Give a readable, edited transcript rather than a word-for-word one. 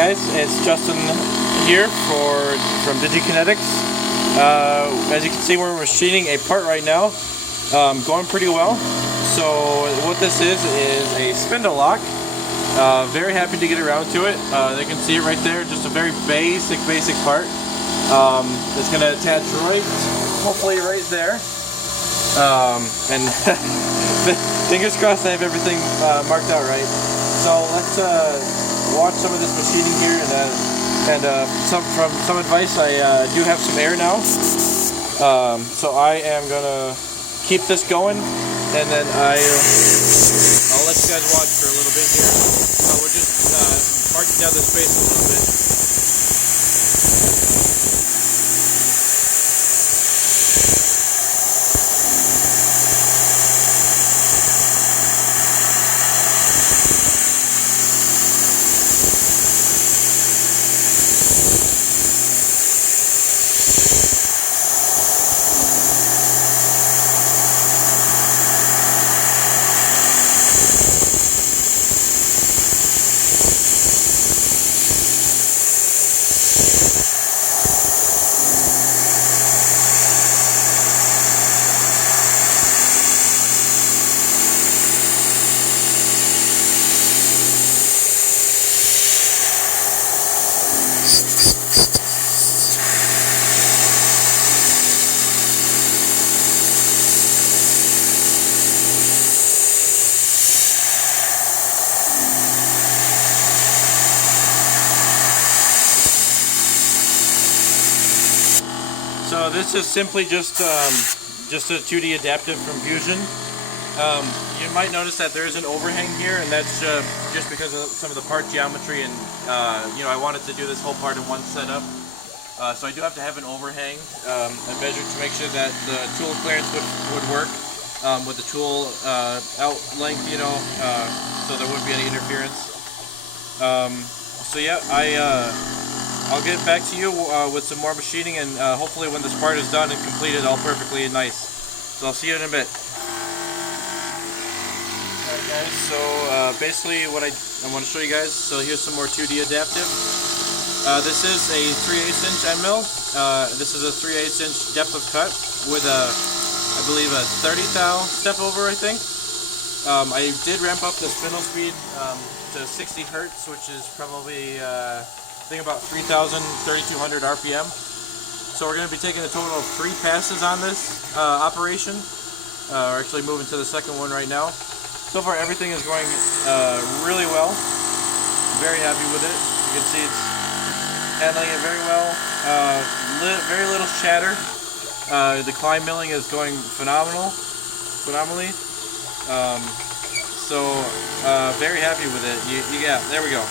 guys, it's Justin here from DigiKinetics. As you can see, we're machining a part right now, going pretty well. So what this is a spindle lock. Very happy to get around to it. They can see it right there, just a very basic part. It's going to attach right, hopefully right there. And fingers crossed I have everything marked out right. So let's watch some of this machining here, and from some advice, I do have some air now. So I am gonna keep this going, and then I'll let you guys watch for a little bit here. We're just marking down the space a little bit. So this is simply just a 2D adaptive from Fusion. You might notice that there is an overhang here, and that's just because of some of the part geometry, and I wanted to do this whole part in one setup. So I do have to have an overhang. I measured to make sure that the tool clearance would work with the tool out length, so there wouldn't be any interference. So yeah, I'll get back to you with some more machining, and hopefully when this part is done and completed all perfectly and nice. So I'll see you in a bit. Alright guys, so basically what I want to show you guys, so here's some more 2D adaptive. This is a 3/8 inch end mill. This is a 3/8 inch depth of cut with I believe a 30 thou step over, I think. I did ramp up the spindle speed to 60 hertz, which is probably I think about 3,000, 3,200 RPM. So we're going to be taking a total of 3 passes on this operation. We're actually moving to the second one right now. So far everything is going really well. Very happy with it. You can see it's handling it very well. Very little chatter. The climb milling is going phenomenally. So very happy with it. Yeah, there we go.